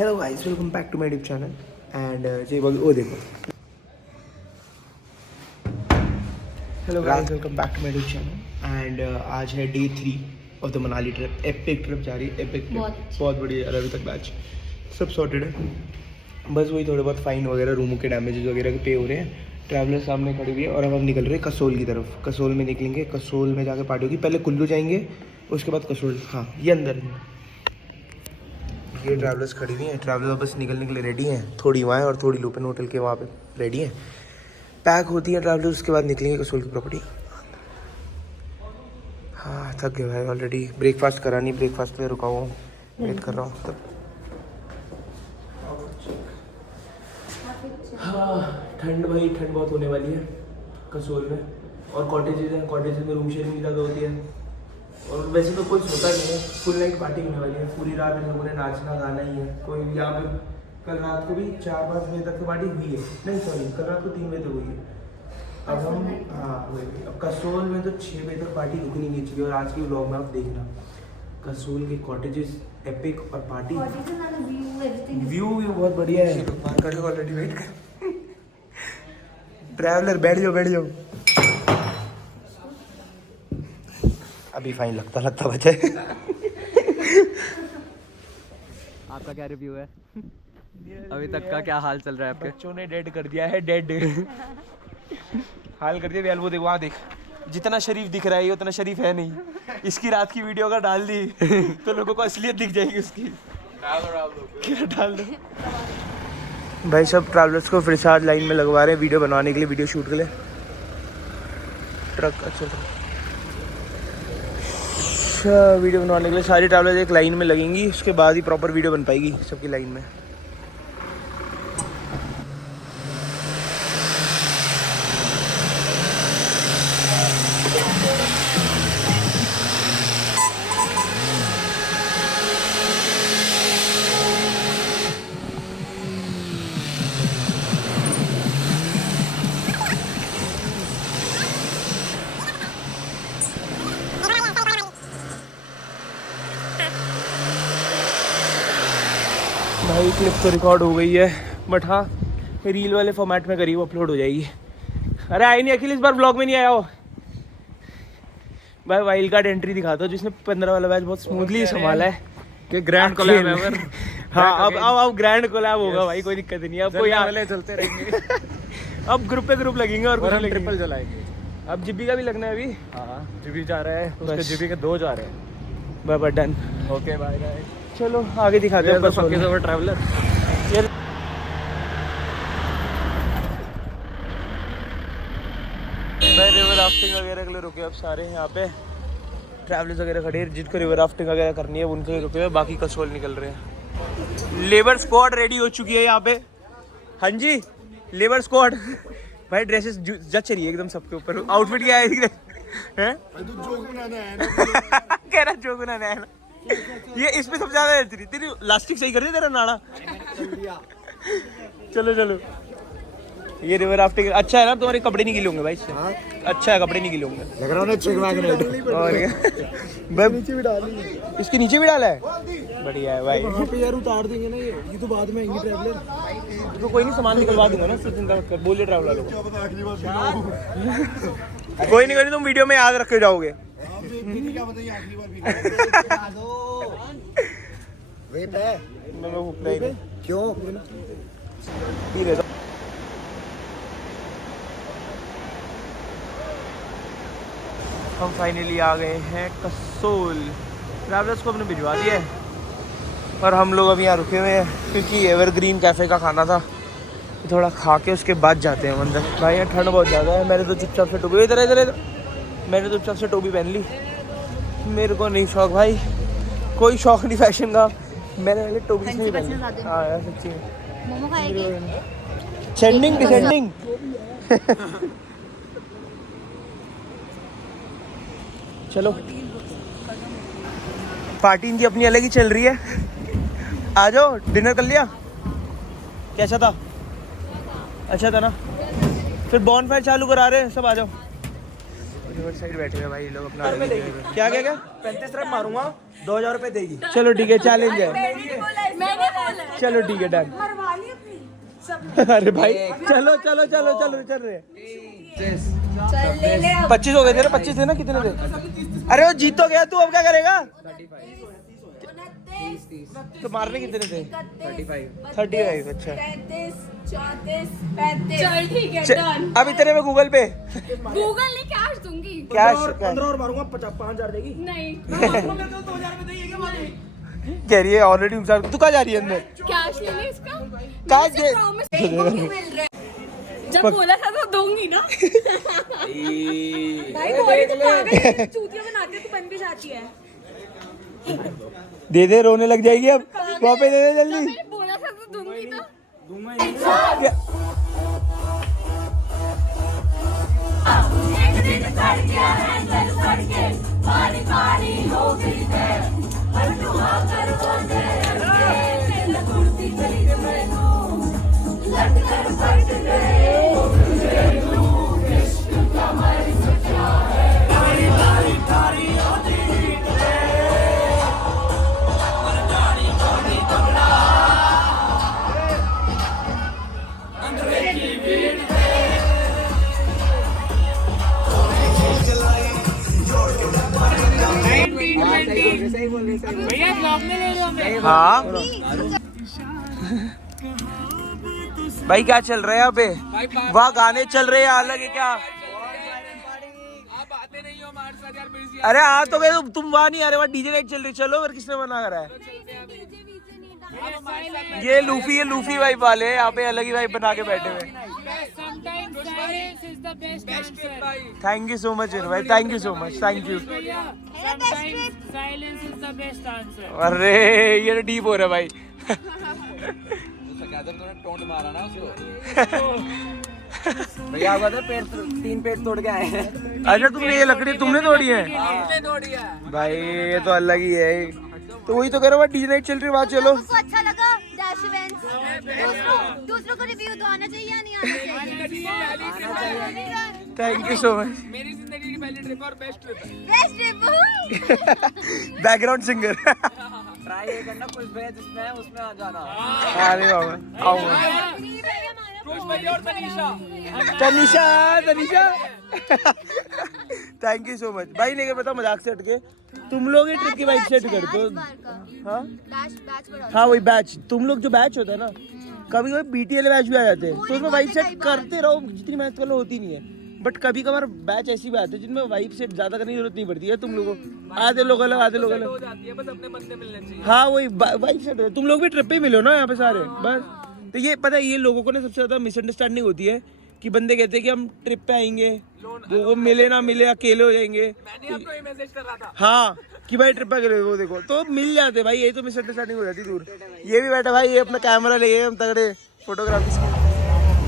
Hello guys, welcome back to my YouTube channel and वो देखो। Hello guys, welcome back to my YouTube channel and आज है day 3 of the Manali trip. Epic trip जा रही है, epic trip बहुत बढ़िया है। अभी तक बैच सब सॉर्टेड है, बस वही थोड़े बहुत फाइन वगैरह, रूमों के डैमेजेस वगैरह के पे हो रहे हैं। ट्रैवलर सामने खड़ी हुई है और अब हम निकल रहे हैं कसोल की तरफ। कसोल में निकलेंगे, कसोल में जाके पार्टी होगी। पहले कुल्लू जाएंगे, उसके बाद कसोल। हाँ, ये अंदर ये ट्रैवलर्स खड़ी हुई हैं। ट्रैवलर बस निकलने के लिए रेडी हैं, थोड़ी वहाँ है और थोड़ी लुपिन होटल के वहाँ पे रेडी हैं। पैक होती है ट्रैवलर्स, उसके बाद निकलेंगे कसोल की प्रॉपर्टी। हाँ, थक गए भाई ऑलरेडी। ब्रेकफास्ट करा नहीं, ब्रेकफास्ट के लिए रुका हुआ हूँ, वेट कर रहा हूँ तब। हाँ, ठंड भाई, ठंड बहुत होने वाली है कसोल में। और कॉटेजेस हैं, कॉटेजेस में रूम शेयरिंग भी ज़्यादा होती है। और वैसे तो कोई सोता नहीं है, फुल नाइट पार्टी होने वाली है। पूरी रात इन लोगों ने नाचना गाना ही है। कोई यहाँ पे कल रात को भी 4-5 बजे तक तो पार्टी हुई है। नहीं सॉरी, कल रात को 3 बजे तक हुई है। अब हम वही अब कसोल में तो 6 बजे तक पार्टी रुकनी नहीं चाहिए। और आज की व्लॉग में आप देखना कसोल के कॉटेजेस एपिक और पार्टी व्यू बहुत बढ़िया है। ऑलरेडी वेट कर। ट्रैवलर बैठ जाओ। अभी फाइन लगता बचे। आपका क्या रिव्यू है? अभी तक का क्या हाल चल रहा है आपके? बच्चों ने डेड कर दिया है, डेड हाल कर दिया। वो देख, वहाँ देख, जितना शरीफ दिख रहा है ये उतना शरीफ है नहीं। इसकी रात की वीडियो अगर डाल दी तो लोगों को असलियत दिख जाएगी उसकी। डाल दो भाई। सब ट्रैवलर्स को फिर से आज लाइन में लगवा रहे हैं वीडियो बनवाने के लिए, वीडियो शूट के लिए। ट्रक अच्छा वीडियो बनवाने के लिए सारी ट्रैवलर्स एक लाइन में लगेंगी, उसके बाद ही प्रॉपर वीडियो बन पाएगी सबकी लाइन में। भाई क्लिप तो रिकॉर्ड हो गई है, बट हाँ रील वाले फॉर्मेट में करी, वो अपलोड हो जाएगी। अरे आई नहीं अखिल, इस बार ब्लॉग में नहीं आया हो भाई। वाइल्ड कार्ड एंट्री दिखा दो, जिसने 15 वाला मैच बहुत स्मूथली संभाला है कि ग्रैंड कोलैब है। हाँ, अब ग्रैंड कोलैब होगा भाई, कोई दिक्कत नहीं। अब कोई वाले चलते रहेंगे। अब ग्रुप पे ग्रुप लगेंगे और हम ट्रिपल चलाएंगे। अब जिब्बी का भी लगना है अभी। हाँ, जिब्बी जा रहा है, उसके जिब्बी के 2 जा रहे हैं। Bye done, okay bye bye. चलो आगे दिखाते हैं ट्रैवलर। भाई रिवर राफ्टिंग वगैरह के लिए रुके अब सारे यहाँ पे। ट्रैवलर्स वगैरह खड़े हैं, जिनको रिवर राफ्टिंग वगैरह करनी है उनके लिए रुके हुए, बाकी कसोल निकल रहे हैं। लेबर स्क्वाड रेडी हो चुकी है यहाँ पे। हाँ जी, लेबर स्क्वाड। भाई ड्रेसेस जच रही है एकदम सबके ऊपर। आउटफिट क्या है? कह रहा जोक बनाना है ना ये। इसमें सबसे ज्यादा तेरी लास्टिक सही कर दी तेरा नाड़ा। चलो ये रिवर राफ्टिंग अच्छा है ना, तुम्हारे कपड़े नहीं गीले होंगे भाई इससे। हाँ? अच्छा है, कपड़े नहीं गीले होंगे। लग रहा है चेक मैग्नेट। और क्या नीचे भी डाली है, इसके नीचे भी डाला है। बढ़िया है भाई। वहाँ पे यार उतार देंगे ना ये तो बाद में आएंगे ट्रैवलर। तो कोई नहीं, सामान निकलवा दूंगा ना, उससे चिंता मत कर। बोलिए ट्रैवलर को कोई नहीं, तुम वीडियो में याद रख के जाओगे। क्यों हम फाइनली आ गए हैं कसोल। ट्रैवलर्स को हमने भिजवा दिया है और हम लोग अभी यहाँ रुके हुए हैं क्योंकि एवरग्रीन कैफ़े का खाना था। थोड़ा खा के उसके बाद जाते हैं अंदर। भाई यहाँ ठंड बहुत ज़्यादा है। मैंने तो चुपचाप से टोपी इधर मैंने तो चुपचाप से टोपी पहन ली। मेरे को नहीं शौक भाई, कोई शौक नहीं फैशन का। मैंने पहले टोपी नहीं पहनी। हाँ यार सच्ची में सेंडिंग चलो पार्टी इनकी अपनी अलग ही चल रही है। आ जाओ, डिनर कर लिया? कैसा था? अच्छा था ना? फिर बॉनफायर चालू करा रहे हैं, सब आ जाओ। रिवर साइड बैठे हैं भाई लोग अपना। क्या 35 रन मारूंगा, 2000 रुपए देगी। चलो ठीक है, चैलेंज है। चलो ठीक है डन। मरवा ली अपनी सब। अरे भाई चलो चलो चलो चलो चल रहे चल ले ले अब। 25 हो गए थे ना, 25 थे ना, कितने थे? अरे वो जीत तो गया, तू अब क्या करेगा? 29, तो मारने कितने थे? 31, 35। अच्छा 33, 34, 35। चल ठीक है डन। अब इतने में गूगल पे गूगल नहीं कैश दूंगी। कैश 15 और मारूंगा 5,000 देगी। नहीं कह रही है ऑलरेडी तू कहाँ जा रही है अंदर? कैश ले ले इसका। कैश दे। जब बोला था तो दूंगी ना। भाई बोली तो पागल है, चूतिया बनाती है, तू बन भी जाती है। दे दे, रोने लग जाएगी अब। वापस दे दे जल्दी। मैंने बोला था तो दूंगी ना। एक दिन चढ़ गया है चल चढ़ के पानी पानी हो गई है पर तू आकर वो तेरे दिल कुर्ती गई मैनू लट कर फट गए हाँ भाई क्या चल रहा है यहाँ पे? वहाँ गाने चल रहे हैं अलग है क्या? आप आते नहीं हो हमारे साथ यार, बिजी। अरे हाँ तो गए तुम वहाँ नहीं आ रहे, वहाँ डीजे नाइट चल रही। चलो फिर किसने मना करा है? ये लूफी वाइब वाले हैं यहाँ पे, अलग ही वाइब बना के बैठे हुए। थैंक यू सो मच भाई, thank you so much, thank you. अरे ये तो डीप हो रहा है भाई। टोंड मारा ना उसको। भैया आगे तो पेड़ 3 पेड़ तोड़ के आए हैं। अच्छा तुमने ये लकड़ी तुमने तोड़ी है? हमने तोड़ी है भाई ये तो अलग ही है। तो वही तो कह रहा हूँ, डीजे नाइट चल रही है, वहाँ चलो। आपको अच्छा लगा डैश इवेंट्स? दूसरों को रिव्यू तो आना चाहिए या नहीं आना चाहिए? Thank you so much. मेरी जिंदगी की पहली ट्रिप और बेस्ट ट्रिप है। Best trip. Background singer. Try ये करना कुछ भेज जिसमें है उसमें आ जाना। अरे बाबा आऊंगा। खुश भैया और Tanisha thank you so much भाई। नहीं पता मजाक से हटके तुम लोग ही ट्रिप की वाइब सेट करते हो। हाँ हाँ वही बैच, तुम लोग जो बैच होता है ना, कभी कभी बीटीएल बैच भी आ जाते हैं, तो उसमें वाइब सेट करते रहो, जितनी मेहनत कर लो होती नहीं है। बट कभी कभार बैच ऐसी भी आते हैं जिनमें वाइब सेट ज्यादा करने की जरूरत नहीं पड़ती है। तुम लोगों को आधे लोग अलग आधे लोग हो अलग। जाती है, बस अपने बंदे मिलने चाहिए। हाँ वही वाइब सेट है। तुम लोग भी ट्रिप पे ही मिलो ना यहाँ पे सारे बस। तो ये पता है, ये लोगों को ना सबसे ज्यादा मिसअंडरस्टैंडिंग होती है कि बंदे कहते हैं कि हम ट्रिप पे आएंगे, वो मिले ना मिले अकेले हो जाएंगे। मैंने आपको ये मैसेज कर रहा था। हाँ कि भाई ट्रिप पे अकेले, वो देखो तो मिल जाते भाई। यही तो मिसअंडरस्टैंडिंग हो जाती दूर। ये भी बैठा भाई, ये अपना कैमरा ले हम तगड़े फोटोग्राफी।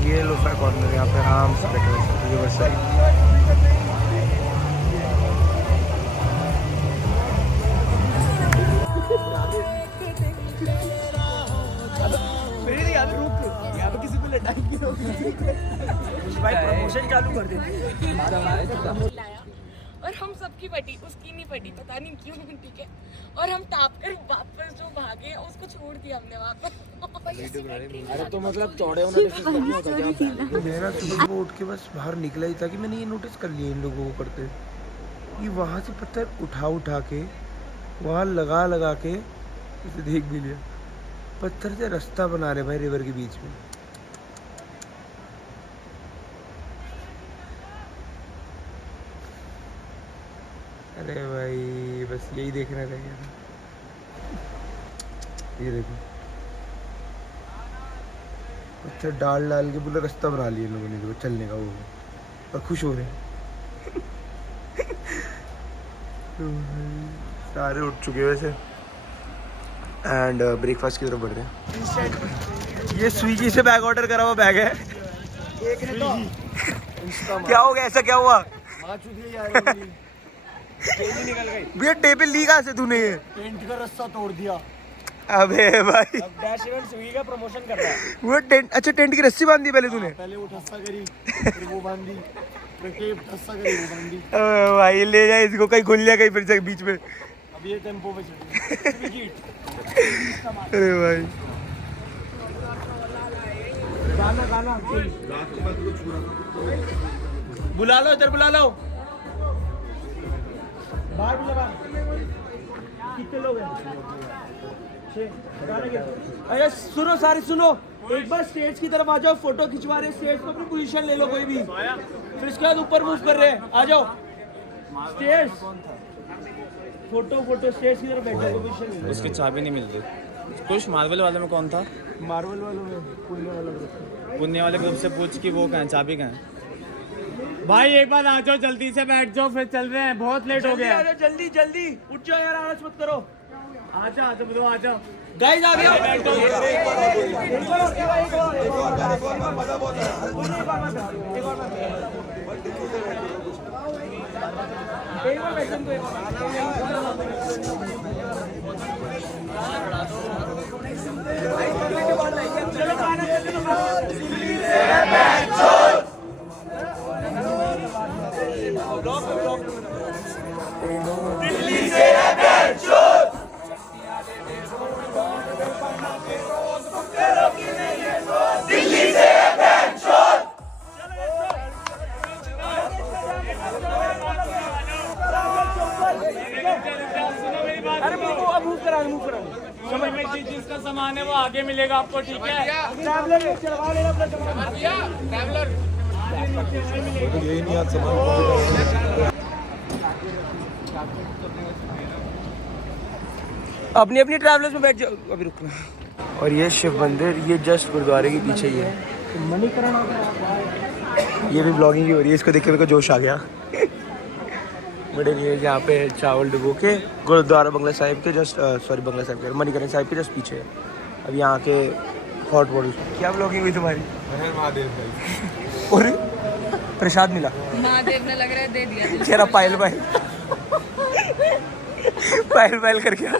ये लोफा कॉर्नर यहाँ पे आराम से बैठे हुए रिवर साइड। भाई प्रमोशन चालू कर देते। और हम सबकी फटी, उसकी नहीं फटी, पता नहीं क्यों। ठीक है, और हम टाप कर वापस जो भागे उसको छोड़ दिया हमने वापस। अरे तो मतलब चौड़े होना डिस्कस नहीं होता क्या? मैं ना सुबह को उठ के बस बाहर निकला ही था कि मैंने ये नोटिस कर लिया इन लोगों को करते, कि वहाँ से पत्थर उठा के वहाँ लगा के इसे देख भी लिया, पत्थर से रास्ता बना रहे भाई रिवर के बीच में। अरे भाई बस यही देखना रह गया था। ये देखो पत्थर डाल के पूरा रास्ता बना लिया इन लोगों ने, देखो चलने का वो, और खुश हो रहे हैं। सारे उठ चुके वैसे एंड ब्रेकफास्ट की तरफ बढ़ रहे हैं। ये स्विगी से बैग ऑर्डर करा हुआ बैग है। एक ने तो क्या हो गया, ऐसा क्या हुआ? निकल गई। भैया टेबल ली कहाँ से तूने ये? टेंट का रास्ता तोड़ दिया। अबे भाई अब डैश इवेंट स्विगी का प्रमोशन कर रहा है। वो टेंट, अच्छा टेंट की रस्सी बांधी पहले तूने? पहले वो ठस्सा करी, फिर वो बांधी, फिर टेप ठस्सा करी, वो बांधी। अबे भाई ले जाए इसको, कहीं खुल जाए कहीं फिर से बीच में। अब ये टेम्पो पे चल। अरे भाई गाना गाना बुला लो, इधर बुला लो। बाहर बुला, बाहर। कितने लोग हैं? 6। अरे सुनो, सारे सुनो, एक बार स्टेज की तरफ आ जाओ। फोटो खिंचवा रहे स्टेज पे, अपनी पोजीशन ले लो कोई भी, फिर उसके बाद ऊपर मूव कर रहे हैं। आ जाओ स्टेज, फोटो स्टेज की तरफ बैठो, पोजीशन ले लो। उसकी चाबी नहीं मिल रही। कुछ मार्वल वाले में कौन था? मार्वल वालों में पुण्य वाला ग्रुप। पुण्य वाले ग्रुप से पूछ कि वो कहाँ है, चाबी कहाँ है? भाई एक बार आ जाओ, जल्दी से बैठ जाओ, फिर चल रहे हैं, बहुत लेट हो गया। जल्दी जल्दी उठ जाओ यार, आलस मत करो। आ जाओ ब्रो, आ जाओ। गाइस आ गए। जिसका सामान है वो आगे मिलेगा आपको, ठीक है? अपनी अपनी ट्रैवलर्स में बैठ जाओ, अभी रुकना। और ये शिव मंदिर, ये जस्ट गुरुद्वारे के पीछे ही है। ये भी ब्लॉगिंग ही हो रही है, इसको देख के मेरे को जोश आ गया। बड़े नहीं है यहाँ पे चावल डुबो के गुरुद्वारा बंगला साहिब के जस्ट बंगला साहिब के मणिकरण साहिब के जस्ट पीछे है। अब यहाँ के हॉट वाटर। क्या ब्लॉगिंग हुई तुम्हारी? महादेव भाई। और प्रसाद मिला? महादेव ने लग रहा है दे दिया। तेरा पायल कर गया।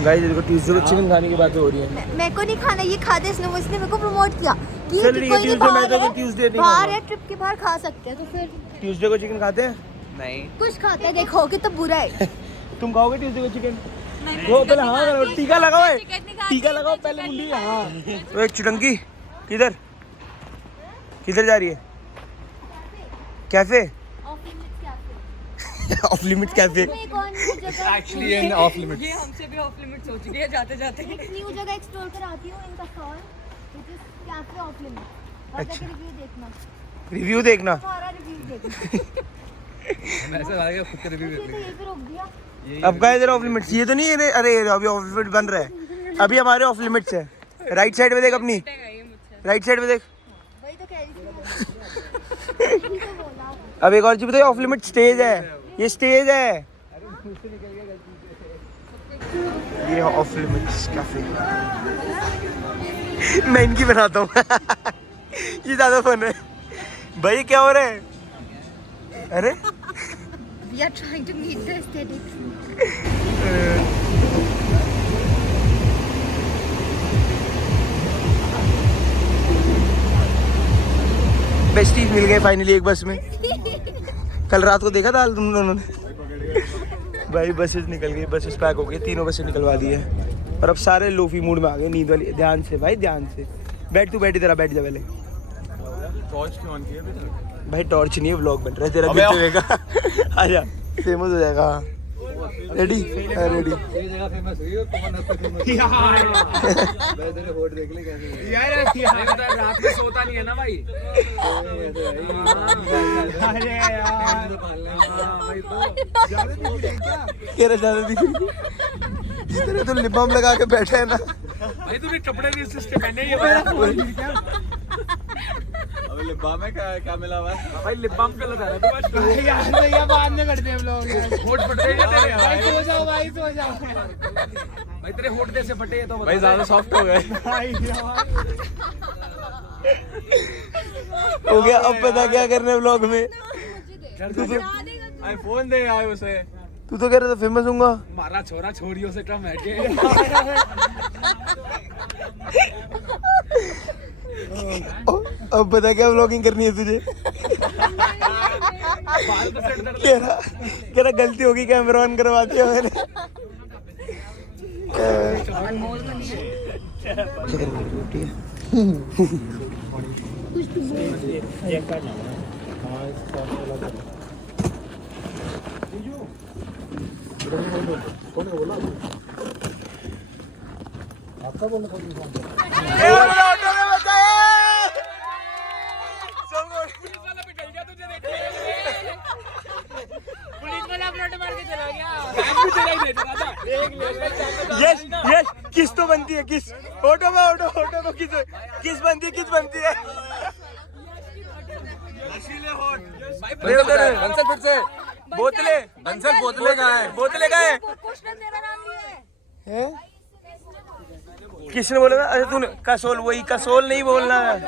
गाइस देखो, ट्यूसडे को चिकन खाने की बातें हो रही है। मेरे को नहीं खाना, ये खा दे इसने मेरे को प्रमोट किया कि चल ठीक है, ट्यूसडे मैं तो ट्यूसडे नहीं बाहर खाऊंगा। है, ट्रिप के बाहर खा सकते हैं। तो फिर ट्यूसडे को चिकन खाते हैं? नहीं, कुछ खाते हैं, देखो कि तो बुरा है। तुम खाओगे ट्यूसडे को चिकन? वो पहले हाँ करो, टीका लगाओ है, टीका लगाओ पहले मुंडी। हाँ तो एक चिटंकी किधर किधर जा रही है? Cafe of limit cafe. Actually in of limit. ये हमसे भी ऑफ लिमिट सोच रही है जाते जाते। न्यू जगह एक्सप्लोर कराती हूँ इनका stall, which is cafe of limit. और जाके रिव्यू देखना, रिव्यू देखना। सारा रिव्यू देखना। ऐसा लगा खुद का रिव्यू ये तो यहीं पे रोक दिया। अब गए इधर ऑफ लिमिट्स, ये तो नहीं है। अरे अभी ऑफ लिमिट बन रहा है, अभी हमारे ऑफ लिमिट्स है। राइट साइड में देख अपनी, राइट साइड में देख। वही तो कह रही थी। यही तो बोला। अब एक और चीज बताइए, ऑफ लिमिट स्टेज है, ये स्टेज है। ये ऑफ लिमिट्स कैफे। मैं इनकी बनाता हूँ। ये ज्यादा फन है भाई। क्या हो रहा है? अरे We are trying to meet the aesthetics. Besties मिल गए फाइनली एक बस में। कल रात को देखा था तुम दोनों ने? भाई बसेस निकल गई, बसेस पैक हो गई, तीनों बसें निकलवा दी है। और अब सारे लोफी मूड में आ गए, नींद वाली। ध्यान से भाई, ध्यान से बैठ, तू बैठ इधर, बैठ जा पहले। टॉर्च क्यों ऑन किया अभी? भाई टॉर्च नहीं है, व्लॉग बन रहा है तेरा, गिफ्ट रहेगा। आजा, फेमस हो जाएगा। रेडी? रेडी। ये जगह फेमस हुई है, पवन हंस फेमस। मैं तेरे होट देख ले कैसे यार रात में सोता नहीं है ना भाई। अरे यार भाई तो तेरा ज्यादा दिख जिस तरह तो लिप बाम लगा के बैठा है ना भाई, तूने कपड़े भी इससे पहने ही है। अबे लिप बाम में क्या मिला हुआ है? भाई लिप बाम का लगा रहा है तू आज। यार भैया बाद में करते हैं हम लोग। होठ फटे हैं तेरे भाई सो जाओ, भाई सो जाओ। भाई तेरे होठ जैसे फटे हैं तो भाई ज्यादा सॉफ्ट हो गए। हो गया। अब पता क्या करने व्लॉग में? आईफोन दे यार उसे। तू तो कह रहा था फेमस होऊंगा। मारा छोरा छोरियों से कम है के। अब पता क्या व्लॉगिंग करनी है तुझे? कह रहा गलती होगी, कैमरा ऑन करवा दिया मैंने। यस यस किस तो बनती है किस ऑटो में ऑटो में किस बनती है बंसल फिर से बोतले बोतले कहाँ है? का है किसने बोला था? अच्छा तूने कसोल, वही कसोल नहीं बोलना है,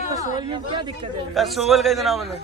कसोल का इतना मतलब